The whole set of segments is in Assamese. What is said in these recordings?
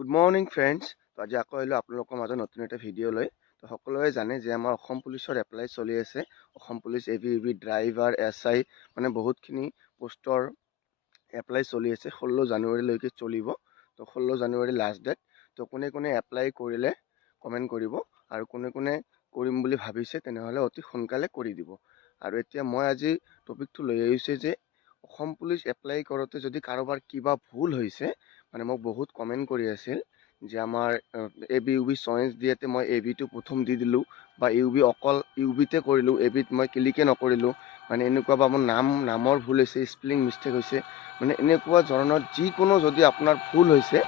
Good morning friends. তো আজি আকৌ আহিলোঁ আপোনালোকৰ মাজত নতুন এটা ভিডিঅ' লৈ। তো সকলোৱে জানে যে আমাৰ অসম পুলিচৰ এপ্লাই চলি আছে। Assam police ABUB driver SI মানে বহুতখিনি পোষ্টৰ এপ্লাই চলি আছে। 16 জানুৱাৰীলৈকে চলিব। তো 16 জানুৱাৰী লাষ্ট ডেট। তো কোনে কোনে এপ্লাই কৰিলে কমেণ্ট কৰিব, আৰু কোনে কোনে কৰিম বুলি ভাবিছে তেনেহ'লে অতি সোনকালে কৰি দিব। আৰু এতিয়া মই আজি টপিকটো লৈ আহিছোঁ যে অসম পুলিচ এপ্লাই কৰোঁতে যদি কাৰোবাৰ কিবা ভুল হৈছে, মানে মোক বহুত কমেণ্ট কৰি আছিল যে আমাৰ ABUB চয়েন্স দিয়াতে মই ABটো প্ৰথম দি দিলোঁ, বা অকল UBতে কৰিলোঁ, ABত মই ক্লিকে নকৰিলোঁ, মানে এনেকুৱা, বা মোৰ নামৰ ভুল হৈছে, স্পেলিং মিষ্টেক হৈছে, মানে এনেকুৱা ধৰণৰ যিকোনো যদি আপোনাৰ ভুল হৈছে,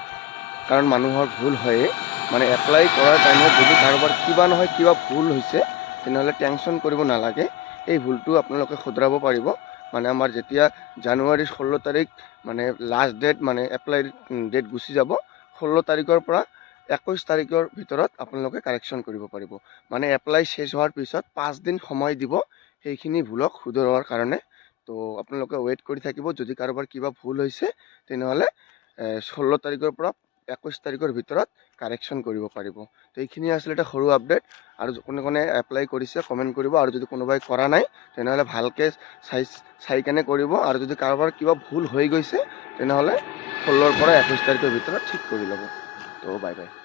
কাৰণ মানুহৰ ভুল হয়ে, মানে এপ্লাই কৰাৰ টাইমত যদি কাৰোবাৰ কিবা নহয় কিবা ভুল হৈছে তেনেহ'লে টেনশ্যন কৰিব নালাগে। এই ভুলটো আপোনালোকে শুধৰাব পাৰিব। মানে আমাৰ যেতিয়া জানুৱাৰীৰ 16 তাৰিখ মানে লাষ্ট ডেট, মানে এপ্লাইৰ ডেট গুচি যাব, 16 তাৰিখৰ পৰা 21 তাৰিখৰ ভিতৰত আপোনালোকে কাৰেকশ্যন কৰিব পাৰিব। মানে এপ্লাই শেষ হোৱাৰ পিছত 5 দিন সময় দিব সেইখিনি ভুলক শুধৰোৱাৰ কাৰণে। তো আপোনালোকে ৱেইট কৰি থাকিব। যদি কাৰোবাৰ কিবা ভুল হৈছে তেনেহ'লে 16 তাৰিখৰ পৰা 21 তাৰিখৰ ভিতৰত কাৰেকশ্যন কৰিব পাৰিব। তো এইখিনি আছিলে এটা সৰু আপডেট। আৰু কোনে কোনে এপ্লাই কৰিছে কমেণ্ট কৰিব, আৰু যদি কোনোবাই কৰা নাই তেনেহ'লে ভালকৈ চাই কেনে কৰিব। আৰু যদি কাৰোবাৰ কিবা ভুল হৈ গৈছে তেনেহ'লে 16ৰ পৰা 21 তাৰিখৰ ভিতৰত ঠিক কৰি ল'ব। তো বাই বাই।